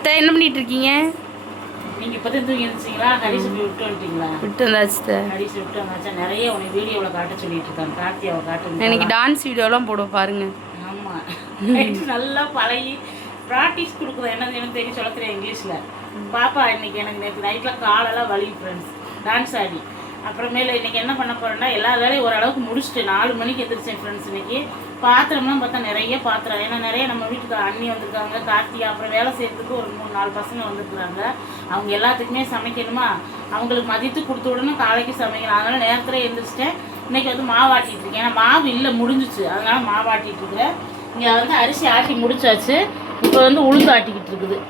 அத்தை என்ன பண்ணிட்டு இருக்கீங்க? நீங்கள் இப்போ தான் தூங்கி இருந்துச்சிங்களா? ஹரிஷ் விட்டு வந்துட்டீங்களா? விட்டு வந்தாச்சு. ஹரிஷ் விட்டு வந்தாச்சா? நிறைய உனக்கு வீடியோவில் காட்ட சொல்லிட்டு இருக்காங்க. கார்த்தியாவை காட்டு. எனக்கு டான்ஸ் வீடியோலாம் போடுவோம் பாருங்க. ஆமாம், நல்லா பழகி ப்ராக்டிஸ் கொடுக்குறேன். என்னது எனக்கு தெரியும் சொல்ல தெரியும் இங்கிலீஷில். பாப்பா இன்னைக்கு எனக்கு நேற்று நைட்டில் காலெல்லாம் வலி ஃப்ரெண்ட்ஸ், டான்ஸ் ஆடி. அப்புறமேல இன்றைக்கி என்ன பண்ண போகிறேன்னா எல்லா வேலையும் ஓரளவுக்கு முடிச்சுட்டு 4 மணிக்கு எந்திரிச்சேன் ஃப்ரெண்ட்ஸ். இன்றைக்கி பாத்திரம்லாம் பார்த்தா நிறைய பாத்திரம். ஏன்னா நிறைய நம்ம வீட்டுக்கு அண்ணி வந்திருக்காங்க, கார்த்தியா, அப்புறம் வேலை செய்கிறதுக்கு ஒரு 3-4 பசங்க வந்துருக்குறாங்க. அவங்க எல்லாத்துக்குமே சமைக்கணுமா, அவங்களுக்கு மதியத்துக்கு கொடுத்து விடணும், காலைக்கு சமைக்கணும். அதனால் நேரத்தில் எழுந்திரிச்சிட்டேன். இன்றைக்கி வந்து மாவாட்டிகிட்டு இருக்கேன். ஏன்னா மாவு இல்லை, முடிஞ்சிச்சு. அதனால் மாவாட்டிகிட்டு இருக்கிறேன். இங்கே வந்து அரிசி ஆட்டி முடிச்சாச்சு. இப்போ வந்து உளுந்து ஆட்டிக்கிட்டு இருக்குது.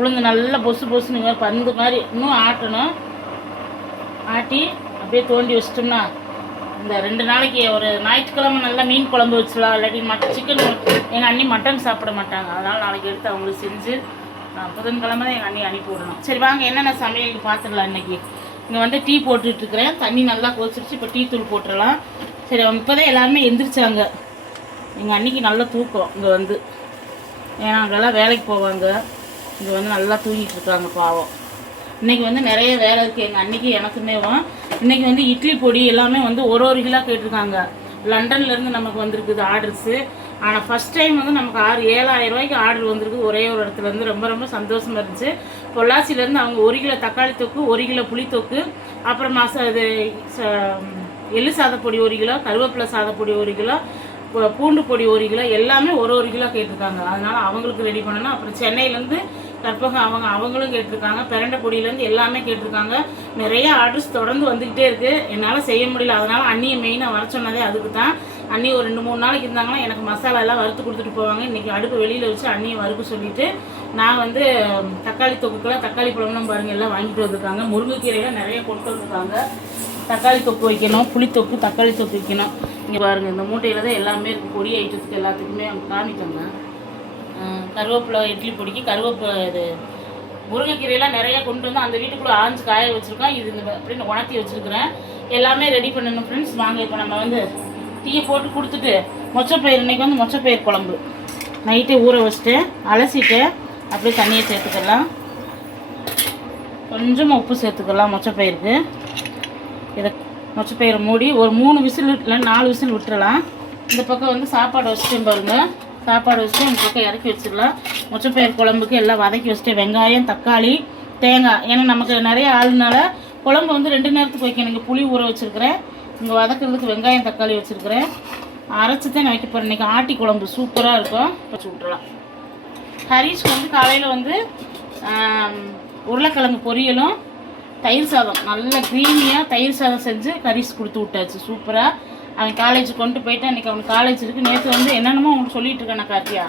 உளுந்து நல்லா பொசுன்னு மாதிரி பந்து மாதிரி இன்னும் ஆட்டணும். ஆட்டி அப்படியே தோண்டி வச்சிட்டோம்னா இந்த 2 நாளைக்கு ஒரு ஞாயிற்றுக்கிழமை நல்லா மீன் குழம்பு வச்சுலாம். இல்லாட்டி சிக்கன். எங்கள் அண்ணி மட்டன் சாப்பிட மாட்டாங்க. அதனால் நாளைக்கு எடுத்து அவங்களுக்கு செஞ்சு புதன்கிழமை தான் எங்கள் அண்ணி அனுப்பி விடணும். சரி வாங்க என்னென்ன சமையல் பார்த்துடலாம். இன்றைக்கி இங்கே வந்து டீ போட்டுட்ருக்கிறேன். தண்ணி நல்லா கொதிச்சிருச்சு. இப்போ டீ தூள் போட்டுடலாம். சரி, அவங்க இப்போ தான் எல்லாருமே எந்திரிச்சாங்க. எங்கள் அன்னிக்கு நல்லா தூக்கம் இங்கே வந்து. ஏன்னா அங்கெல்லாம் வேலைக்கு போவாங்க. இங்கே வந்து நல்லா தூங்கிட்டு இருக்காங்க பாவம். இன்றைக்கி வந்து நிறைய வேலை இருக்குது எங்கள் அன்றைக்கி எனக்குமேவும். இன்றைக்கி வந்து இட்லி பொடி எல்லாமே வந்து ஒரு கிலோ கேட்டிருக்காங்க. லண்டன்லேருந்து நமக்கு வந்திருக்குது ஆர்டர்ஸு. ஆனால் ஃபஸ்ட் டைம் வந்து நமக்கு 7,000 ரூபாய்க்கு ஆர்டர் வந்திருக்கு ஒரே ஒரு இடத்துலேருந்து. ரொம்ப சந்தோஷமாக இருந்துச்சு. பொள்ளாச்சியிலேருந்து அவங்க 1 கிலோ தக்காளி தொக்கு, 1 கிலோ புளித்தொக்கு, அப்புறம் இது எள்ளு சாதப்பொடி 1 கிலோ, கருவேப்பிலை சாதப்பொடி 1 கிலோ, பூண்டு பொடி 1 கிலோ, எல்லாமே ஒரு கிலோ கேட்டிருக்காங்க. அதனால் அவங்களுக்கு ரெடி பண்ணணும். அப்புறம் சென்னையிலேருந்து கற்பகம் அவங்களும் கேட்டிருக்காங்க. பிரண்டை பொடியிலேருந்து எல்லாமே கேட்டிருக்காங்க. நிறைய ஆர்டர்ஸ் தொடர்ந்து வந்துக்கிட்டே இருக்குது. என்னால் செய்ய முடியல. அதனால் அண்ணியை மெயினாக வர சொன்னதே அதுக்கு தான். அண்ணி ஒரு 2-3 நாளைக்கு இருந்தாங்கன்னா எனக்கு மசாலா எல்லாம் வறுத்து கொடுத்துட்டு போவாங்க. இன்றைக்கி அடுப்பு வெளியில் வச்சு அண்ணியை வறுக்க சொல்லிவிட்டு நான் வந்து தக்காளி தொக்குக்கெல்லாம் தக்காளி பழம்லாம் பாருங்கள் எல்லாம் வாங்கிட்டு வந்திருக்காங்க. முருங்கைக்கீரைலாம் நிறைய கொண்டு வந்திருக்காங்க. தக்காளி தொக்கு வைக்கணும், புளித்தொக்கு, தக்காளி தொக்கு வைக்கணும். இங்கே பாருங்கள் இந்த மூட்டையில் தான் எல்லாமே இருக்குது. பொடி ஐட்டத்துக்கு எல்லாத்துக்குமே அவங்க காமிட்டாங்க. கருவேப்பிலை இட்லி பொடிக்கு கருவேப்பிலை இது முருங்கைக்கீரையெல்லாம் நிறையா கொண்டு வந்து அந்த வீட்டுக்குள்ளே ஆஞ்சு காய வச்சுருக்கோம். இது அப்படின்னு உணர்த்தி வச்சுருக்கிறேன். எல்லாமே ரெடி பண்ணணும் ஃப்ரெண்ட்ஸ். வாங்க இப்போ நம்ம வந்து டீயை போட்டு கொடுத்துட்டு மொச்சப்பயிர், இன்றைக்கி வந்து மொச்சப்பயிர் குழம்பு நைட்டே ஊற வச்சுட்டு அலசிட்டு அப்படியே தண்ணியை சேர்த்துக்கலாம். கொஞ்சமாக உப்பு சேர்த்துக்கலாம் மொச்சப்பயிருக்கு. இதை மொச்சப்பயிரை மூடி ஒரு 3 விசில் இல்லை 4 விசில் விட்டுறலாம். இந்த பக்கம் வந்து சாப்பாடு வச்சுட்டேன் பாருங்கள். சாப்பாடு வச்சுட்டு இந்த பக்கம் இறக்கி வச்சிடலாம். மொச்சப்பயிர் குழம்புக்கு எல்லாம் வதக்கி வச்சுட்டு வெங்காயம், தக்காளி, தேங்காய். ஏன்னா நமக்கு நிறைய ஆளுனால குழம்பு வந்து 2 நேரத்துக்கு வைக்கணும். இங்கே புளி ஊற வச்சுருக்கிறேன். இங்கே வதக்கிறதுக்கு வெங்காயம், தக்காளி வச்சுருக்கிறேன். அரைச்சி தான் நான் வைக்க போகிறேன். இன்றைக்கி ஆட்டி குழம்பு சூப்பராக இருக்கும். வச்சு விட்டுறலாம். ஹரிஷ்க்கு வந்து காலையில் வந்து உருளைக்கிழங்கு பொரியலும் தயிர் சாதம், நல்ல க்ரீமியாக தயிர் சாதம் செஞ்சு ஹரிஷ் கொடுத்து விட்டாச்சு சூப்பராக. அவன் காலேஜ் கொண்டு போயிட்டான். இன்றைக்கி அவனுக்கு காலேஜ் இருக்குது. நேற்று வந்து என்னென்னமோ அவனுக்கு சொல்லிட்டு இருக்கானே கார்த்தியா,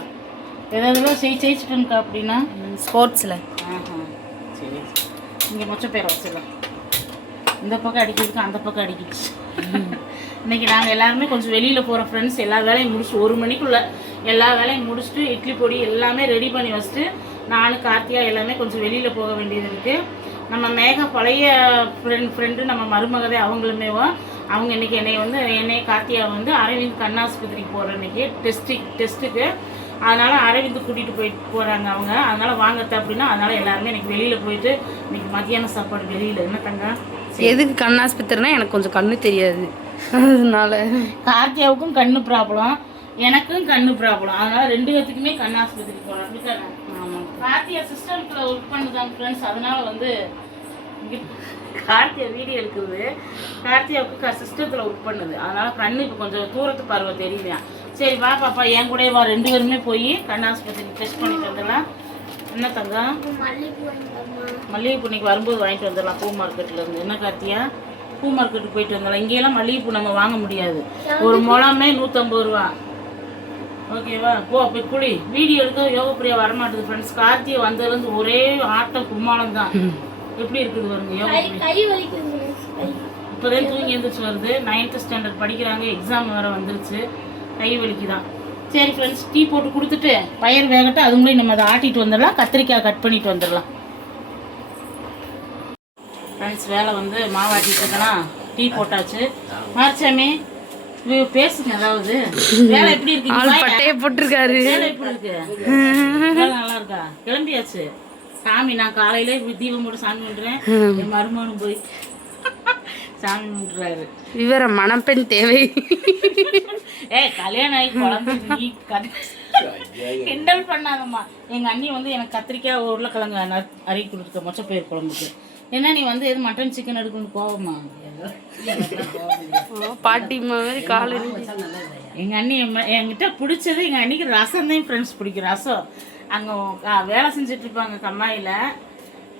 எதாவது ஜெயிச்சிட்டுருக்கா அப்படின்னா ஸ்போர்ட்ஸில். சரி, இங்கே மொச்சப்பயிரை வச்சிடலாம். இந்த பக்கம் அடிக்கிறதுக்கு அந்த பக்கம் அடிக்கிடுச்சு. இன்றைக்கி நாங்கள் எல்லாருமே கொஞ்சம் வெளியில் போகிற ஃப்ரெண்ட்ஸ். எல்லா வேலையும் முடிச்சுட்டு 1 மணிக்குள்ளே எல்லா வேலையும் முடிச்சுட்டு இட்லி பொடி எல்லாமே ரெடி பண்ணி வச்சுட்டு நானும் கார்த்தியா எல்லாமே கொஞ்சம் வெளியில் போக வேண்டியது இருக்குது. நம்ம மேகா பழைய ஃப்ரெண்டு நம்ம மருமகதே அவங்களுமேவும் அவங்க இன்றைக்கி என்னைய கார்த்தியா வந்து அரவிந்த் கண்ணாஸ்பத்திரிக்கு போகிற இன்றைக்கி டெஸ்ட்டுக்கு. அதனால் அரவிந்த் கூட்டிகிட்டு போகிறாங்க அவங்க. அதனால் வாங்கத்த அப்படின்னா அதனால் எல்லாருமே இன்றைக்கி வெளியில் போயிட்டு இன்றைக்கி மத்தியான சாப்பாடு வெளியில். என்ன தங்க எதுக்கு கண்ணாஸ்பத்திரினா எனக்கு கொஞ்சம் கண்ணு தெரியாது. அதனால கார்த்தியாவுக்கும் கண்ணு ப்ராப்ளம், எனக்கும் கண்ணு ப்ராப்ளம். அதனால் 2 பேத்துக்குமே கண்ணாஸ்பத்திரிக்கு போகிறோம். அப்படித்தானே? ஆமாம். கார்த்தியா சிஸ்டம்ல ஒர்க் பண்ணுதாங்க ஃப்ரெண்ட்ஸ். அதனால் வந்து கார்த்தியா வீடியோ எடுக்குது. கார்த்தியாவுக்கு சிஸ்டத்தில் ஒர்க் பண்ணுது. அதனால் கண்ணு இப்போ கொஞ்சம் தூரத்து பார்வை தெரியுவேன். சரி வா பாப்பா, என் கூட வா, 2 பேருமே போய் கண்ணாஸ்பத்திரிக்கு டெஸ்ட் பண்ணிட்டு வந்துடலாம். என்ன தங்கம்? மல்லிகைப்பூ இன்னைக்கு வரும்போது வாங்கிட்டு வந்துடலாம் பூ மார்க்கெட்லேருந்து. என்ன கார்த்தியா, பூ மார்க்கெட்டுக்கு போயிட்டு வந்துடலாம். இங்கேயெல்லாம் மல்லிகைப்பூ நம்ம வாங்க முடியாது. ஒரு முழமே 150 ரூபா. ஓகேவா? போய் குழி. வீடியோ எடுக்க யோகா பிரியா வரமாட்டேது ஃப்ரெண்ட்ஸ். கார்த்தியை வந்ததுலேருந்து ஒரே ஆட்டம் கும்மாளம் தான். எப்படி இருக்குது பாருங்க யோகா பிரியா. இப்போதான் தூங்கி எழுந்திரிச்சு வருது. 9th ஸ்டாண்டர்ட் படிக்கிறாங்க. எக்ஸாம் வேறு வந்துருச்சு. கை வலிக்கு தான். சரி ஃப்ரெண்ட்ஸ், டீ போட்டு கொடுத்துட்டு பயிர் வேகட்டும். அதுங்களையும் நம்ம அதை ஆட்டிட்டு வந்துடலாம். கத்திரிக்காய் கட் பண்ணிட்டு வந்துடலாம். ஃப்ரெண்ட்ஸ் வேலை வந்து மாவாட்டிட்டு இருக்கலாம். டீ போட்டாச்சு. மார்ச்சாமி பேசுங்க. அதாவது வேலை எப்படி இருக்கு? பட்டைய போட்டிருக்காரு. வேலை எப்படி இருக்கு? நல்லா இருக்கா? கிளம்பியாச்சு. சாமி நான் காலையிலே தீபம் போட்டு சாமி கும்பிட்றேன். என் மருமகனும் போய் சாமி கும்பிட்றாரு. விவரம் மணப்பெண் தேவை. கல்யாணம் ஆகி குழந்தை நீ கிண்டல் பண்ணாதம்மா. எங்கள் அண்ணி வந்து எனக்கு கத்திரிக்காய் உருளைக்கிழங்கு அரை கொடுத்துருக்க மொச்சப்பயிர் குழம்புக்கு. என்ன நீ வந்து எது மட்டன் சிக்கன் எடுக்கணும்னு கோவமா? பாட்டி மாதிரி காலையில் எங்கள் அண்ணி என்கிட்ட பிடிச்சது எங்கள் அன்னிக்கு ரசம் தான் ஃப்ரெண்ட்ஸ் பிடிக்கும். ரசம் அங்கே வேலை செஞ்சிட்ருப்பாங்க கம்மாயில்.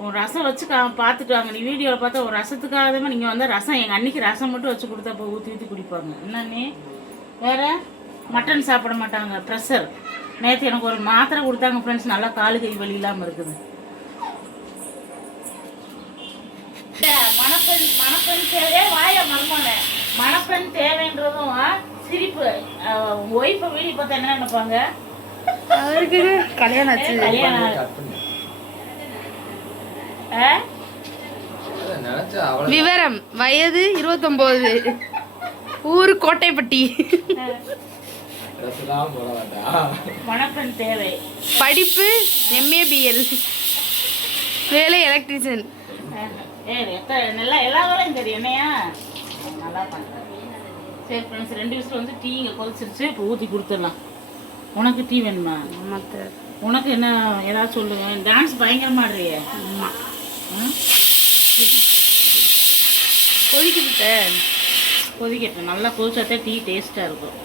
ஒரு ரசம் வச்சு பார்த்துட்டு வாங்க. நீ வீடியோவில் பார்த்தா ஒரு ரசத்துக்காக நீங்கள் வந்து ரசம் எங்கள் அன்னிக்கு ரசம் மட்டும் வச்சு கொடுத்தா இப்போ ஊற்றி ஊற்றி குடிப்பாங்க. என்னன்னே வேறு மட்டன் சாப்பிட மாட்டாங்க, ப்ரெஷர். நேற்று எனக்கு ஒரு மாத்திரை கொடுத்தாங்க ஃப்ரெண்ட்ஸ், நல்லா காலு கை வலி இல்லாமல் இருக்குது. மணப்பெண் தேவை வாய மர்மோன மணப்பெண் தேவைன்றதும் சிரிப்பு. ஒய்ஃபை வீடியோ பார்த்தா என்ன நினைப்பாங்க? அவருக்கு கல்யாணம் ஆச்சு. கல்யாணம் விவரம் வயது 29, ஊர் கோட்டைப்பட்டி. மணப்பெண் தேவை, படிப்பு MABL, வேலை எலக்ட்ரிஷியன். நல்லா எல்லா வேலையும் தெரியும் என்னையா, நல்லா பண்ணுறேன். சரி ஃப்ரெண்ட்ஸ், 2 விஷயம் வந்து டீ இங்கே கொதிச்சிருச்சு, இப்போ ஊற்றி கொடுத்துடலாம். உனக்கு டீ வேணுமா? மற்ற உனக்கு என்ன ஏதாவது சொல்லுவேன். டான்ஸ் பயங்கரமா ஆடுறிய. ஆமாம், கொதிக்கிட்ட கொதிக்கட்டும். நல்லா கொதிச்சாத்தே டீ டேஸ்ட்டாக இருக்கும்.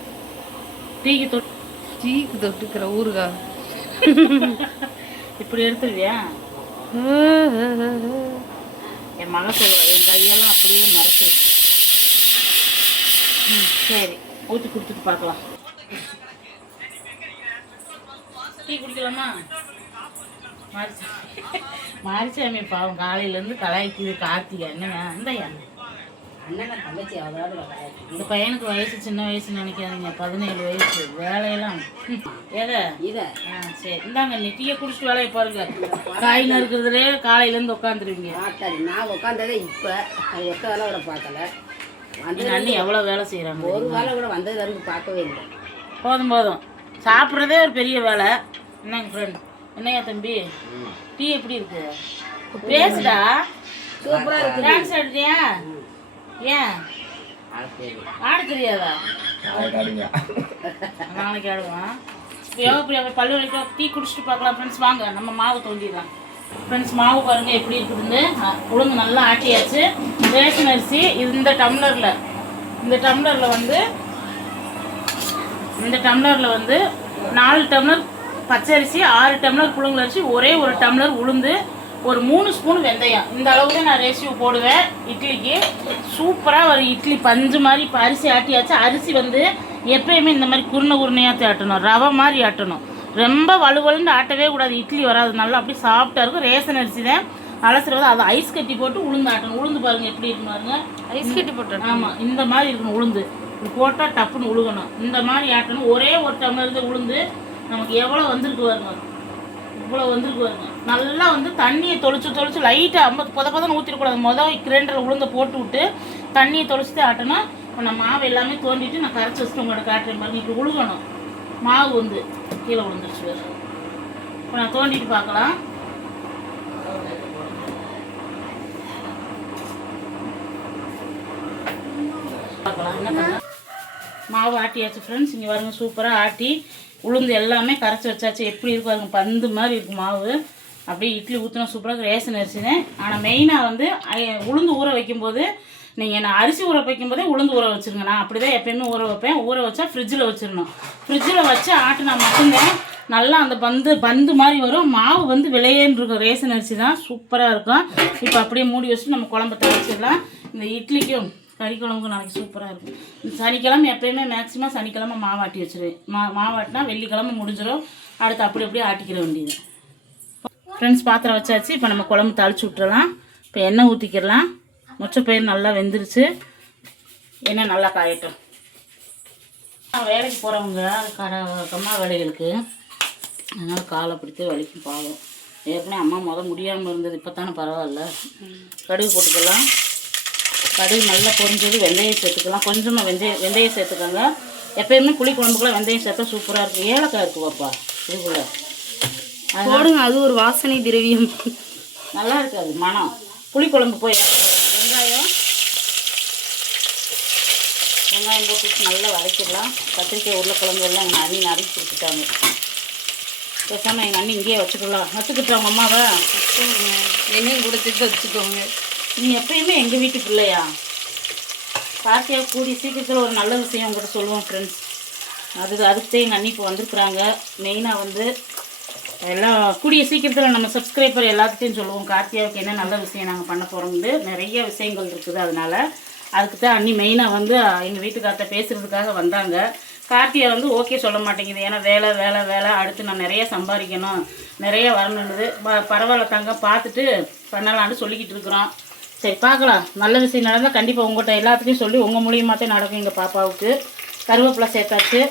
டீக்கு தொட்டுக்கிற ஊருகா இப்படி எடுத்துருவியா? என் மக சொல்லுவா, என் கையெல்லாம் அப்படியே மறைச்சிருச்சு. சரி, ஊற்றி கொடுத்துட்டு பார்க்கலாம். டீ குடிக்கலாமா? மாரிச்சாமி பாவம் காலையிலேருந்து கலாய்க்குது. கார்த்திகா என்னங்க இந்தையா அண்ணன் தங்கச்சி அவ்வளோ. இந்த பையனுக்கு வயசு சின்ன வயசு நினைக்காதீங்க, 17 வயசு. வேலையெல்லாம் இதை சரி இந்தாங்க, நீ டீயை குடிச்சிட்டு வேலையை பாருங்க. காய் நறுக்கிறதுலே காலையிலேருந்து உட்காந்துருவீங்க. நான் உட்காந்ததே இப்போ ஒத்த வேலை கூட பார்க்கல. எங்கள் அண்ணி எவ்வளோ வேலை செய்கிறாங்க. ஒரு வேலை கூட வந்ததுலேருந்து பார்க்கவே இல்லை. போதும் சாப்பிட்றதே ஒரு பெரிய வேலை. என்னங்க ஃப்ரெண்ட், என்னையா தம்பி டீ எப்படி இருக்கு? பேசுடா. சூப்பராக இருக்கு. டான்ஸ் ஆடுறியா? ஏன் ஆட தெரியாதா? நாளைக்கு ஆடுவான். எவ்வளோ பல்லு வரைக்கும் டீ குடிச்சிட்டு பார்க்கலாம் ஃப்ரெண்ட்ஸ். வாங்க நம்ம மாவு தோண்டிடலாம். ஃப்ரெண்ட்ஸ், மாவு பாருங்கள் எப்படி இருக்குதுன்னு. உளுந்து நல்லா ஆட்டியாச்சு. ரேஷன் அரிசி இந்த டம்ளரில் வந்து 4 டம்ளர் பச்சரிசி, 6 டம்ளர் புழுங்கல் அரிசி, ஒரே ஒரு டம்ளர் உளுந்து, ஒரு 3 ஸ்பூன் வெந்தயம். இந்த அளவுக்கு நான் ரேஷியோ போடுவேன் இட்லிக்கு. சூப்பராக ஒரு இட்லி பஞ்சு மாதிரி. இப்போ அரிசி ஆட்டியாச்சு. அரிசி வந்து எப்பயுமே இந்த மாதிரி குருணையாக ஆட்டணும், ரவை மாதிரி ஆட்டணும். ரொம்ப வலுவலுன்னு ஆட்டவே கூடாது, இட்லி வராது. நல்லா அப்படி சாஃப்டாக இருக்கும். ரேஷன் அரிசி தான் அலசுறது. அதை ஐஸ் கட்டி போட்டு உளுந்து ஆட்டணும். உளுந்து பாருங்கள் எப்படி இருக்கு பாருங்க. ஐஸ் கட்டி போட்டு, ஆமாம், இந்த மாதிரி இருக்கணும். உளுந்து போட்டால் டப்புன்னு உழுகணும். இந்த மாதிரி ஆட்டணும். ஒரே ஒரு டம்ளர் உளுந்து நமக்கு எவ்வளோ வந்திருக்கு பாருங்க. இவ்வளோ வந்திருக்கு பாருங்க. நல்லா வந்து தண்ணியை தொளிச்சு லைட்டாக புதப்பதான் ஊற்றிடக்கூடாது. கிரைண்டரில் உளுந்தை போட்டு விட்டு தண்ணியை தொளிச்சுட்டு ஆட்டணும். இப்போ நான் மாவு எல்லாமே தோண்டிட்டு நான் கரைச்சி வச்சுட்டு உங்களோட காட்டுறேன் பாருங்க. இப்படி உழுகணும். மாவு வந்து கீழே விழுந்துருச்சு. இப்போ நான் தோண்டிட்டு பார்க்கலாம். என்ன மாவு ஆட்டியாச்சு ஃப்ரெண்ட்ஸ். இங்கே பாருங்க, சூப்பராக ஆட்டி உளுந்து எல்லாமே கரைச்சி வச்சாச்சு. எப்படி இருக்கும் பாருங்க, பந்து மாதிரி இருக்கும் மாவு. அப்படியே இட்லி ஊற்றினா சூப்பராக. ரேஷன் அரிசினேன். ஆனால் மெயினாக வந்து உளுந்து ஊற வைக்கும்போது நீங்கள் நான் அரிசி ஊற வைக்கும்போதே உளுந்து ஊற வச்சுருங்க. நான் அப்படி தான் எப்போயுமே ஊற வைப்பேன். ஊற வச்சா ஃப்ரிட்ஜில் வச்சிடணும். ஃப்ரிட்ஜில் வச்சு ஆட்டினா மட்டும்தான் நல்லா அந்த பந்து மாதிரி வரும். மாவு வந்து விளையேன்னு இருக்கும். ரேஷன் அரிசி தான் சூப்பராக இருக்கும். இப்போ அப்படியே மூடி வச்சுட்டு நம்ம குழம்பு தயாரிச்சிடலாம். இந்த இட்லிக்கும் கறி குழம்புக்கும் நாளைக்கு சூப்பராக இருக்கும். சனிக்கிழமை எப்போயுமே மேக்ஸிமம் சனிக்கிழமை மாவாட்டி வச்சுருவேன். மாவாட்டினா வெள்ளிக்கிழமை முடிஞ்சிடும். அடுத்து அப்படியே ஆட்டிக்கிற வேண்டியது. ஃப்ரெண்ட்ஸ், பாத்திரம் வச்சாச்சு. இப்போ நம்ம குழம்பு தாளித்து விட்டுறலாம். இப்போ எண்ணெய் ஊற்றிக்கிடலாம். மொச்சப்பயிர் நல்லா வெந்துருச்சு. எண்ணெய் நல்லா காயட்டும். வேலைக்கு போகிறவங்க கம்மா வேலைகளுக்கு அதனால் காலை பிடித்து வலிக்கும் பாவம். ஏற்கனவே அம்மா முடியாமல் இருந்தது. இப்போ தானே பரவாயில்ல. கடுகு போட்டுக்கலாம். கடுகு நல்லா பொரிஞ்சது. வெந்தயம் சேர்த்துக்கலாம். கொஞ்சமாக வெந்தயம் சேர்த்துக்கோங்க. எப்போயுமே புளி குழம்புக்குலாம் வெந்தயம் சேர்த்தா சூப்பராக இருக்கும். ஏலக்காய் இருக்குது பாப்பா இதுக்குள்ளே. போடுங்க, அது ஒரு வாசனை திரவியம். நல்லா இருக்காது மனம். புளிக்குழம்பு போய் வெங்காயம் போட்டு நல்லா வதக்கிடலாம். கத்திரிக்காய் உருளைக்கிழங்கு எல்லாம் எங்கள் அண்ணி நறுக்கி கொடுத்துட்டாங்க. பேசாமல் எங்கள் அண்ணி இங்கேயே வச்சுக்கிட்டாங்க அம்மாவை. எண்ணெயும் கொடுத்துட்டு வச்சுக்கோங்க. நீ எப்பயுமே எங்கள் வீட்டு பிள்ளையா? பார்த்தியாக கூடிய சீக்கிரத்தில் ஒரு நல்ல விஷயம் உங்கள்கிட்ட சொல்லுவோம் ஃப்ரெண்ட்ஸ். அதுக்கு எங்கள் அண்ணி இப்போ வந்திருக்குறாங்க. மெயினாக வந்து எல்லாம் கூடிய சீக்கிரத்தில் நம்ம சப்ஸ்கிரைபர் எல்லாத்துட்டையும் சொல்லுவோம் கார்த்தியாவுக்கு என்ன நல்ல விஷயம் நாங்கள் பண்ண போகிறோம்னு. நிறைய விஷயங்கள் இருக்குது. அதனால் அதுக்கு தான் அண்ணி மெயினாக வந்து எங்கள் வீட்டுக்கார்ட்ட பேசுகிறதுக்காக வந்தாங்க. கார்த்தியா வந்து ஓகே சொல்ல மாட்டேங்குது. ஏன்னா வேலை வேலை வேலை, அடுத்து நான் நிறைய சம்பாதிக்கணும், நிறைய வரணுன்னுது. பரவாயில்ல தாங்க, பார்த்துட்டு பண்ணலான்னு சொல்லிக்கிட்டு இருக்கிறோம். சரி பார்க்கலாம். நல்ல விஷயம் நடந்தால் கண்டிப்பாக உங்கள்கிட்ட எல்லாத்துலேயும் சொல்லி உங்கள் மூலியமாகத்தான் நடக்கும். எங்கள் பாப்பாவுக்கு கருவேப்பிலை சேர்த்தாச்சு.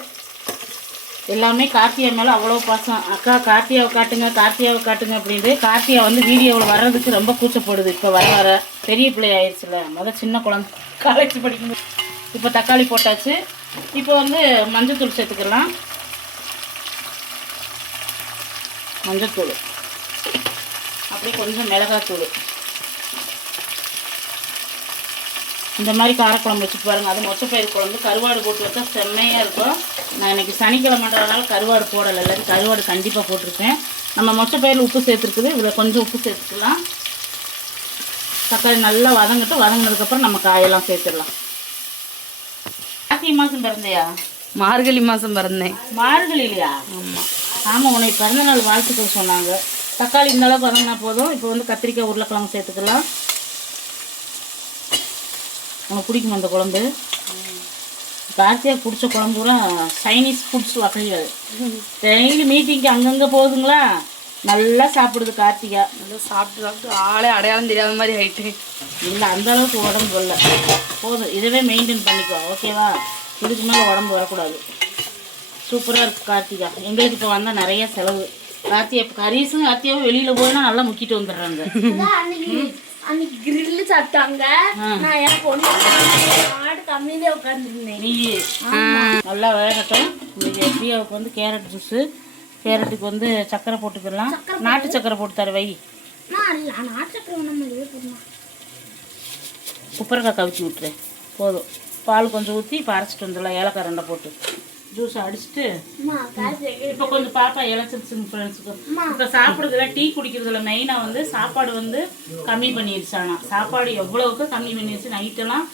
எல்லாமே கார்த்தியா மேலே அவ்வளோ பாசம். அக்கா கார்த்தியாவை காட்டுங்க அப்படின்ட்டு. கார்த்தியா வந்து வீடியோவில் வர்றதுக்கு ரொம்ப கூச்சப்படுது. இப்போ வர பெரிய பிள்ளை ஆயிடுச்சுல, முதல் சின்ன குழந்தை காலேஜ் படிக்கணும். இப்போ தக்காளி போட்டாச்சு. இப்போ வந்து மஞ்சத்தூள் சேர்த்துக்கலாம். மஞ்சத்தூள், அப்படியே கொஞ்சம் மிளகாத்தூள். இந்த மாதிரி காரக்குழம்பு வச்சுட்டு பாருங்கள். அது மொச்சப்பயிறு குழம்பு கருவாடு போட்டு வச்சா செம்மையாக இருக்கும். நான் இன்றைக்கி சனிக்கிழமைன்றதுனால கருவாடு போடலை, இல்லாட்டி கருவாடு கண்டிப்பாக போட்டிருக்கேன். நம்ம மொச்சப்பயிரில் உப்பு சேர்த்துருக்குது, இதில் கொஞ்சம் உப்பு சேர்த்துக்கலாம். தக்காளி நல்லா வதங்கினதுக்கப்புறம் நம்ம காயெல்லாம் சேர்த்துடலாம். கார்த்திகை மாதம் பிறந்தையா? மார்கழி மாதம் பிறந்தேன். மார்கழி இல்லையா? ஆமாம் ஆமாம், உனக்கு பிறந்தநாள் வாழ்த்துக்கள் சொன்னாங்க. தக்காளி இந்த அளவுக்கு வதங்கினா போதும். இப்போ வந்து கத்திரிக்காய் உருளைக்கிழங்கு சேர்த்துக்கலாம். உனக்கு பிடிக்கும் அந்த குழம்பு? கார்த்தியா பிடிச்ச குழம்புனா சைனீஸ் ஃபுட்ஸ் வகைகள். டெய்லி மீட்டிங்க்கு அங்கங்கே போகுதுங்களா, நல்லா சாப்பிடுது கார்த்திகா. நல்லா சாப்பிட்டு ஆளே அடையாளம் தெரியாத மாதிரி ஆயிட்டு. இல்லை, அந்த அளவுக்கு உடம்பு இல்லை, போதும். இதுவே மெயின்டைன் பண்ணிக்கோ, ஓகேவா? இதுக்கு மேலே உடம்பு வரக்கூடாது. சூப்பராக இருக்குது கார்த்திகா. எங்களுக்கு இப்போ வந்தால் நிறைய செலவு. கார்த்தியா இப்போ கரீஸும் கார்த்தியாவும் வெளியில் போயினா நல்லா முக்கிட்டு வந்துடுறாங்க. அன்னைக்கு கிரில்லு சாப்பிட்டாங்க. நான் எனக்கு ஒன்று ஆடு கம்மியிலே உட்காந்துருந்தேன். நீ நல்லா வேகட்டும். இன்னைக்கு பிரியாவுக்கு வந்து கேரட் ஜூஸு, கேரட்டுக்கு வந்து சக்கரை போட்டுக்கலாம். நாட்டு சக்கரை போட்டு தர வை. நாட்டு சக்கரை ஒன்றும் இதுவே போடணும். குப்பரக்காய் கவிச்சி விட்டுறேன், போதும். பால் கொஞ்சம் ஊற்றி இப்போ அரைச்சிட்டு வந்துடலாம். ஏலக்காய் ரெண்டை போட்டு ஜூஸ் அடிச்சுட்டு. இப்போ கொஞ்சம் பாப்பா இழைச்சிருச்சுங்க ஃப்ரெண்ட்ஸுக்கு. இப்போ சாப்பிட்றதுல டீ குடிக்கிறதுல மெயினாக வந்து சாப்பாடு வந்து கம்மி பண்ணிடுச்சு. ஆனால் சாப்பாடு எவ்வளவுக்கு கம்மி பண்ணிடுச்சு. நைட்டெல்லாம்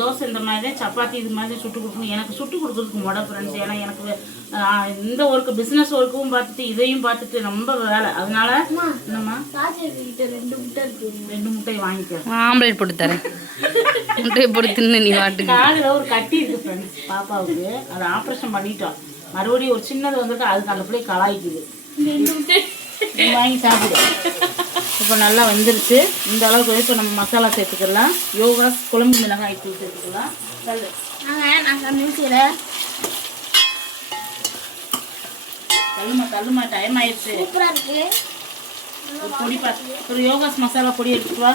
தோசை இந்த மாதிரி தான், சப்பாத்தி இது மாதிரி சுட்டு கொடுக்கணும். எனக்கு சுட்டு கொடுக்குறதுக்கு முட ஃப்ரெண்ட்ஸ். ஏன்னா எனக்கு இந்த ஒர்க்கு பிஸ்னஸ் ஒர்க்கும் பார்த்துட்டு இதையும் பார்த்துட்டு ரொம்ப வேலை. அதனால என்னம்மா 2 முட்டை வாங்கிக்கிறேன். ஆம்லேட் போட்டு தரேன். முட்டையை போட்டு தின்னு நீ வாட்டுக்கு. காலில் ஒரு கட்டி இருக்குது ஃப்ரெண்ட்ஸ் பாப்பாவுக்கு. அதை ஆப்ரேஷன் பண்ணிட்டோம். மறுபடியும் ஒரு சின்னது வந்துட்டு அதுக்கு அந்த பிள்ளை கலாய்க்குது. வாங்கி சாப்பிடு. இப்போ நல்லா வந்துருச்சு. இந்த அளவுக்கு இப்போ நம்ம மசாலா சேர்த்துக்கலாம். யோகா குழம்பு மிளகாய் தூள் சேர்த்துக்கலாம். தள்ளுமா டைம் ஆயிடுச்சு. ஒரு பொடி ஒரு யோகாஸ் மசாலா பொடி எடுத்துட்டு வா.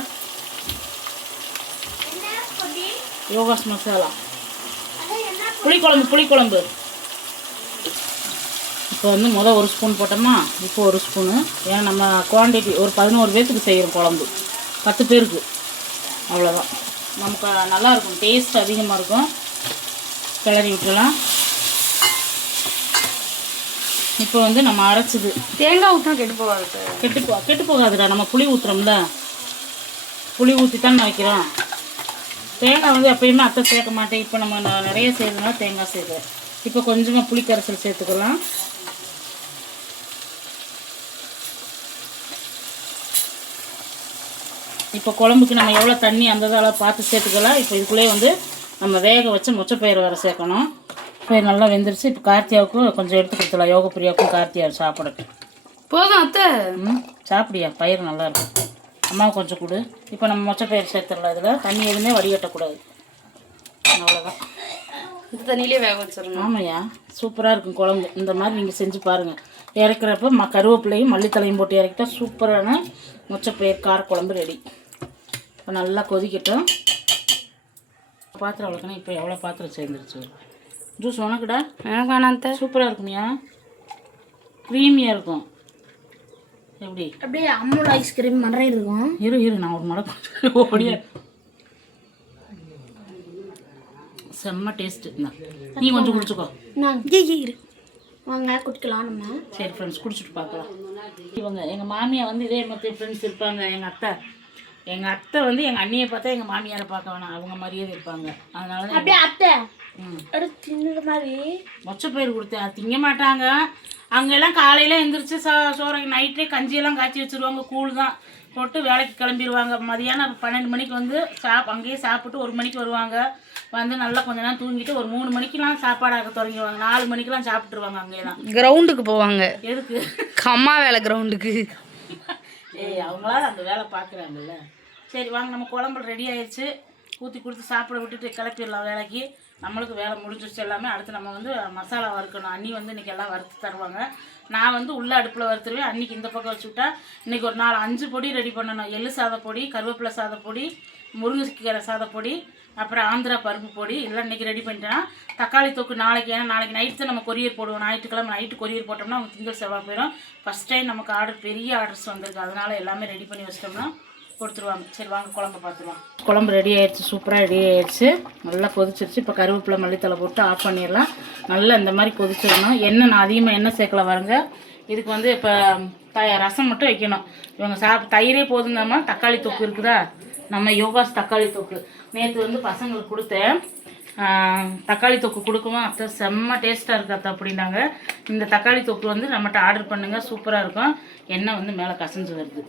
யோகாஸ் மசாலா புளிக்குழம்பு. இப்போ வந்து ஒரு ஸ்பூன் போட்டோமா, இப்போ ஒரு ஸ்பூனு. ஏன்னா நம்ம குவான்டிட்டி ஒரு 11 பேர்த்துக்கு செய்கிறோம் குழம்பு, 10 பேருக்கு, அவ்வளோதான். நமக்கு நல்லாயிருக்கும், டேஸ்ட் அதிகமாக இருக்கும். கிளறி விட்டுலாம். இப்போ வந்து நம்ம அரைச்சது தேங்காய் ஊற்றினா கெட்டு போகாதுடா. நம்ம புளி ஊற்றுறோம்ல, புளி ஊற்றி தான் வைக்கிறோம். தேங்காய் வந்து எப்பயுமே அத்தை சேர்க்க மாட்டேன். இப்போ நம்ம நிறைய செய்யறதுனால தேங்காய் சேர்க்குறேன். இப்போ கொஞ்சமாக புளி கரைசல் சேர்த்துக்கலாம். இப்போ குழம்புக்கு நம்ம எவ்வளோ தண்ணி அந்த அளவு பார்த்து சேர்த்துக்கலாம். இப்போ இதுக்குள்ளேயே வந்து நம்ம வேக வச்சு மொச்சப்பயிறு வர சேர்க்கணும். பயிர் நல்லா வெந்துருச்சு. இப்போ கார்த்தியாவுக்கும் கொஞ்சம் எடுத்து கொடுத்துலாம். யோக பிரியாவுக்கும் கார்த்தியாவை சாப்பிடட்டும். போதும் அத்தை. சாப்பிடியா? பயிர் நல்லா இருக்கும். அம்மாவுக்கு கொஞ்சம் கொடு. இப்போ நம்ம மொச்சப்பயிறு சேர்த்துடலாம். இதில் தண்ணி எதுவுமே வடிகட்டக்கூடாது. அவ்வளோதான். இந்த தண்ணியிலே வேக வச்சிடணும். ஆமாய்யா, சூப்பராக இருக்கும் குழம்பு. இந்த மாதிரி நீங்கள் செஞ்சு பாருங்கள். இறக்குறப்ப கருவேப்பிலையும் மல்லித்தலையும் போட்டு இறக்கிட்டா சூப்பரான மொச்சப்பயிர் காரக்குழம்பு ரெடி. இப்போ நல்லா கொதிக்கட்டும். பாத்திரம் அவ்வளோக்கணும். இப்போ எவ்வளோ பாத்திரம் சேர்ந்துருச்சு. ஜூஸ் உனக்குடா? எனக்கு வேணாம். சூப்பராக இருக்குமியா, க்ரீமியாக இருக்கும். எப்படி அப்படியே அமுல் ஐஸ்கிரீம் மாதிரி இருக்கும். இரு நான் ஒரு மடக்கு ஓடிய செம்ம டேஸ்ட்டு தான். நீ கொஞ்சம் குடிச்சுக்கோ. நான் இரு வாங்க குடிக்கலாம் நம்ம. சரி ஃப்ரெண்ட்ஸ், குடிச்சிட்டு பார்க்கலாம். இவங்க எங்கள் மாமியார் வந்து இதே மாதிரி ஃப்ரெண்ட்ஸ் இருப்பாங்க. எங்கள் அத்தை வந்து எங்கள் அண்ணியை பார்த்தா எங்கள் மாமியாரை பார்க்க வேணாம், அவங்க மாதிரியே இருப்பாங்க. அதனால அப்படியே அத்தை தின்னுற மாதிரி மொச்சப்பயிறு கொடுத்தேன், அது திங்க மாட்டாங்க. அங்கெல்லாம் காலையில் எழுந்திரிச்சு சோறை நைட்டே கஞ்சியெல்லாம் காய்ச்சி வச்சுருவாங்க. கூழ் தான் போட்டு வேலைக்கு கிளம்பிடுவாங்க. மதியானம் 12 மணிக்கு வந்து அங்கேயே சாப்பிட்டு 1 மணிக்கு வருவாங்க. வந்து நல்லா கொஞ்ச நேரம் தூங்கிட்டு ஒரு 3 மணிக்கெலாம் சாப்பாடாக தொடங்கிடுவாங்க. 4 மணிக்கெலாம் சாப்பிட்டுருவாங்க. அங்கேலாம் கிரவுண்டுக்கு போவாங்க. எதுக்கு? அம்மா வேலை கிரவுண்டுக்கு. அவங்களால அந்த வேலை பார்க்குறாங்கல்ல. சரி வாங்க, நம்ம குழம்பு ரெடி ஆயிடுச்சு. ஊற்றி கொடுத்து சாப்பிட விட்டுட்டு கிளப்பிடலாம் வேலைக்கு. நம்மளுக்கு வேலை முடிஞ்சிருச்சு எல்லாமே. அடுத்து நம்ம வந்து மசாலா வறுக்கணும். அண்ணி வந்து இன்றைக்கி எல்லாம் வறுத்து தருவாங்க. நான் வந்து உள்ள அடுப்பில் வறுத்துருவேன். அன்றைக்கி இந்த பக்கம் வச்சு விட்டா இன்றைக்கி ஒரு 4-5 பொடி ரெடி பண்ணணும். எள்ளு சாதப்பொடி, கருவேப்பிலை சாதப்பொடி, முருங்கைக்கீரை சாதப்பொடி, அப்புறம் ஆந்திரா பருப்பு பொடி இதெல்லாம் இன்றைக்கி ரெடி பண்ணிட்டேன்னா தக்காளி தொக்கு நாளைக்கு. ஏன்னா நாளைக்கு நைட்டு தான் நம்ம கொரியர் போடுவோம். ஞாயிற்றுக்கிழமை நைட்டு கொரியர் போட்டோம்னா அவங்க திங்கள் செவ்வாய் போயிடும். ஃபஸ்ட் டைம் நமக்கு பெரிய ஆர்டர்ஸ் வந்திருக்கு. அதனால் எல்லாமே ரெடி பண்ணி வச்சிட்டோம்னா கொடுத்துருவாங்க. சரி வாங்க குழம்பு பார்த்துருவாங்க. குழம்பு ரெடி ஆயிடுச்சு, சூப்பராக ரெடி ஆயிடுச்சு. நல்லா கொதிச்சிருச்சு. இப்போ கருவேப்பிலை மல்லித்தலை போட்டு ஆஃப் பண்ணிடலாம். நல்லா இந்த மாதிரி கொதிச்சிடணும். எண்ணெய் நான் அதிகமாக எண்ணெய் சேர்க்கல பாருங்க. இதுக்கு வந்து இப்போ ரசம் மட்டும் வைக்கணும். இவங்க தயிரே போதுங்கம்மா. தக்காளி தொக்கு இருக்குதா, நம்ம யோகாஸ் தக்காளி தொக்கு நேற்று வந்து பசங்களுக்கு கொடுத்தேன். தக்காளி தொக்கு கொடுக்கவும் அத்தை செம்ம டேஸ்ட்டாக இருக்குது அத்தை அப்படின்னாங்க. இந்த தக்காளி தொக்கு வந்து நம்மகிட்ட ஆர்டர் பண்ணுங்கள், சூப்பராக இருக்கும். எண்ணெய் வந்து மேலே கசஞ்சு வருது.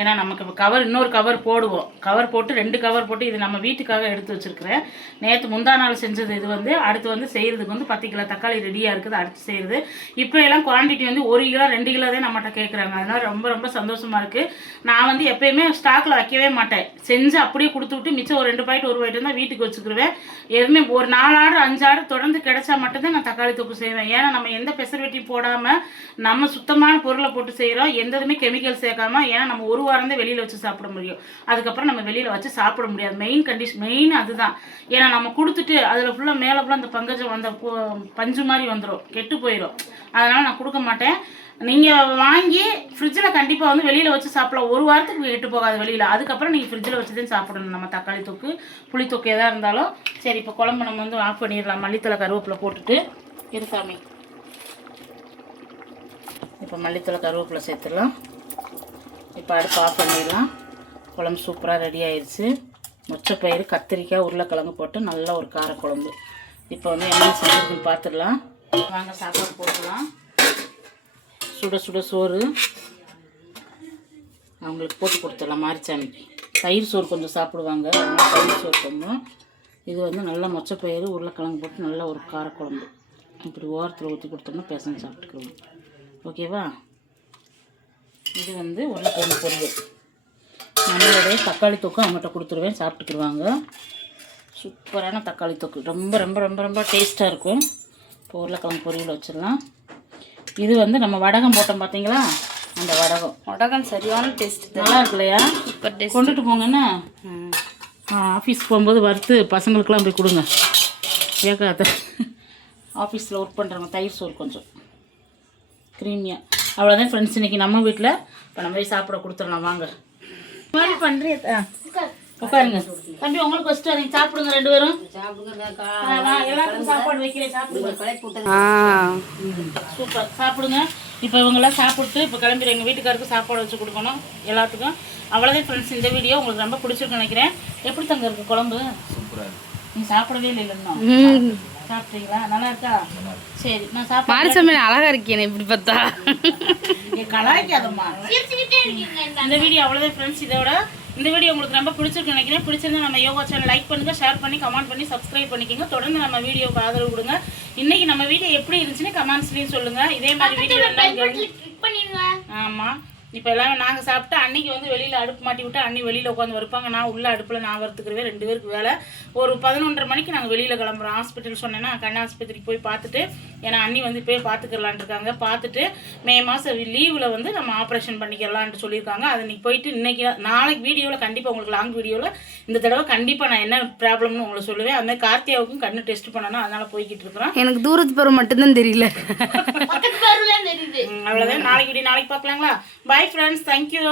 ஏன்னா நமக்கு இப்போ இன்னொரு கவர் போடுவோம். கவர் போட்டு 2 கவர் போட்டு இது நம்ம வீட்டுக்காக எடுத்து வச்சுருக்கிறேன். நேற்று முந்தா நாள் செஞ்சது. இது வந்து அடுத்து வந்து செய்கிறதுக்கு வந்து 10 கிலோ தக்காளி ரெடியாக இருக்குது. அடுத்து செய்கிறது இப்போ எல்லாம் குவான்டிட்டி வந்து 1 கிலோ 2 கிலோ தான் நம்மகிட்ட கேட்குறாங்க. அதனால் ரொம்ப ரொம்ப சந்தோஷமாக இருக்குது. நான் வந்து எப்போயுமே ஸ்டாக்கில் வைக்கவே மாட்டேன். செஞ்சு அப்படியே கொடுத்து விட்டு மிச்சம் ஒரு 2 பாக்கெட் 1 பாக்கெட் தான் வீட்டுக்கு வச்சுக்கிருவேன். எதுவுமே ஒரு 4 ஆர்டர் 5 ஆர்டர் தொடர்ந்து கிடைச்சா மட்டும்தான் நான் தக்காளி தொக்கு செய்வேன். ஏன்னா நம்ம எந்த ப்ரெசர்வேட்டிவ் போடாமல் நம்ம சுத்தமான பொருளை போட்டு செய்கிறோம். எந்ததுமே கெமிக்கல் சேர்க்காம. ஏன்னா நம்ம 1 வாரம் தான் வெளியில் வச்சு சாப்பிட முடியும். அதுக்கப்புறம் நம்ம வெளியில் வச்சு சாப்பிட முடியாது. மெயின் அதுதான். ஏன்னா நம்ம கொடுத்துட்டு அதில் ஃபுல்லாக மேலே ஃபுல்லாக அந்த பங்கஜம் அந்த பஞ்சு மாதிரி வந்துடும், கெட்டு போயிடும். அதனால் நான் கொடுக்க மாட்டேன். நீங்கள் வாங்கி ஃப்ரிட்ஜில் கண்டிப்பாக வந்து வெளியில் வச்சு சாப்பிடலாம். 1 வாரத்துக்கு கெட்டு போகாது வெளியில். அதுக்கப்புறம் நீங்கள் ஃப்ரிட்ஜில் வச்சு தான் சாப்பிடணும். நம்ம தக்காளி தொக்கு புளி தொக்கு எதாக இருந்தாலும். சரி இப்போ குழம்பு நம்ம வந்து ஆஃப் பண்ணிடலாம். மல்லித்தலை கருவேப்பிலை போட்டுட்டு இருக்காமே. இப்போ மல்லித்தலை கருவேப்பிலை சேர்த்துடலாம். இப்போ அடுப்பு ஆஃப் பண்ணிடலாம். குழம்பு சூப்பராக ரெடி ஆயிடுச்சு. மொச்சப்பயிறு, கத்திரிக்காய், உருளைக்கிழங்கு போட்டு நல்ல ஒரு காரக்குழம்பு. இப்போ வந்து என்ன செஞ்சுருக்குன்னு பார்த்துடலாம். வாங்க சாப்பாடு போட்டுடலாம். சுட சுட சோறு அவங்களுக்கு போட்டு கொடுத்துடலாம். மாரிச்சாமிக்கு தயிர் சோறு கொஞ்சம் சாப்பிடுவாங்க, அதனால் தயிர் சோறு கொஞ்சம். இது வந்து நல்லா மொச்சப்பயிறு, உருளைக்கிழங்கு போட்டு நல்ல ஒரு காரக்குழம்பு. இப்படி ஓரத்தில் ஊற்றி கொடுத்தோம்னா பேசஞ்சு சாப்பிட்டுக்குவோம். ஓகேவா? இது வந்து உருளைக்கிழங்கு பொரியல். நம்மளுடைய தக்காளி தொக்கு அவங்ககிட்ட கொடுத்துருவேன், சாப்பிட்டுக்குருவாங்க. சூப்பரான தக்காளி தொக்கு ரொம்ப ரொம்ப ரொம்ப ரொம்ப டேஸ்ட்டாக இருக்கும். இப்போ உருளைக்கிழங்கு பொரியல் வச்சிடலாம். இது வந்து நம்ம வடகம் போட்டோம் பார்த்தீங்களா, அந்த வடகம் சரியான டேஸ்ட், நல்லா இருக்கு இல்லையா? கொண்டுட்டு போங்கன்னா ஆஃபீஸ்க்கு போகும்போது வறுத்து பசங்களுக்கெல்லாம் போய் கொடுங்க. கேட்காத ஆஃபீஸில் ஒர்க் பண்ணுறவங்க தயிர் சோறு கொஞ்சம் க்ரீமியாக. அவ்வளோதான் ஃப்ரெண்ட்ஸ், இன்றைக்கி நம்ம வீட்டில் இப்போ நம்ம போய் சாப்பிட கொடுத்துடலாம். வாங்க மாதிரி பண்ணுறேன். உட்காருங்க தம்பி, உங்களுக்கு ஃபஸ்ட்டு நீங்கள் சாப்பிடுங்க 2 பேரும். எல்லாருக்கும் சாப்பாடு வைக்கிறேன், சாப்பிடுங்க. சூப்பர், சாப்பிடுங்க. இப்போ இவங்கெல்லாம் சாப்பிட்டு இப்போ கிளம்பிடுற எங்கள் வீட்டுக்காருக்கு சாப்பாடு வச்சு கொடுக்கணும் எல்லாத்துக்கும். அவ்வளோதான் ஃப்ரெண்ட்ஸ், இந்த வீடியோ உங்களுக்கு ரொம்ப பிடிச்சிருக்குன்னு நினைக்கிறேன். எப்படி தங்க இருக்குது குழம்பு? நீங்கள் சாப்பிடவே இல்லை இல்லைன்னா சாப்பிட்டீங்களா? நல்லா இருக்கா? சரி, நான் சாப்பிட்டு அழகா இருக்கேன் இப்படி பார்த்தா. கலாய்க்காதம்மா. இந்த வீடியோ அவ்வளோதான் ஃப்ரெண்ட்ஸ். இந்த வீடியோ உங்களுக்கு ரொம்ப பிடிச்சிருக்கு நினைக்கிறேன். பிடிச்சிருந்தா நம்ம யோகா சேனல் லைக் பண்ணுங்க, ஷேர் பண்ணி கமெண்ட் பண்ணி சப்ஸ்கிரைப் பண்ணிக்கோங்க. தொடர்ந்து நம்ம வீடியோக்கு ஆதரவு கொடுங்க. இன்னைக்கு நம்ம வீடியோ எப்படி இருந்துச்சுன்னு கமெண்ட்ஸ்லையும் சொல்லுங்க. இதே மாதிரி வீடியோ ஆமாம். இப்போ எல்லாமே நாங்கள் சாப்பிட்டு அன்றைக்கி வந்து வெளியில் அடுப்பு மாட்டி விட்டு அன்னி வெளியில் உட்காந்து வருப்பாங்க. நான் உள்ள அடுப்பில் நான் வறுத்துக்குருவேன். 2 பேருக்கு வேலை. ஒரு 11:30 மணிக்கு நாங்கள் வெளியில் கிளம்புறோம். ஹாஸ்பிட்டல் சொன்னேன்னா கண் ஆஸ்பத்திரிக்கு போய் பார்த்துட்டு ஏன்னா அண்ணி வந்து இப்போயே பார்த்துக்கலான் இருக்காங்க. பார்த்துட்டு மே மாதம் லீவில் வந்து நம்ம ஆப்ரேஷன் பண்ணிக்கலான்ட்டு சொல்லியிருக்காங்க. அது இன்னைக்கு போயிட்டு இன்னைக்கு நாளைக்கு வீடியோவில் கண்டிப்பாக உங்களுக்கு லாங் வீடியோவில் இந்த தடவை கண்டிப்பாக நான் என்ன ப்ராப்ளம்னு உங்களுக்கு சொல்லுவேன். அது மாதிரி கார்த்தியாவுக்கும் கண்ணு டெஸ்ட் பண்ணணும், அதனால் போய்கிட்டு இருக்கிறோம். எனக்கு தூரத்து பருவம் மட்டும்தான் தெரியல. பக்கத்து பேருலாம் தெரியுது. அவ்வளோதான். நாளைக்கு பார்க்கலாங்களா? Bye friends, thank you.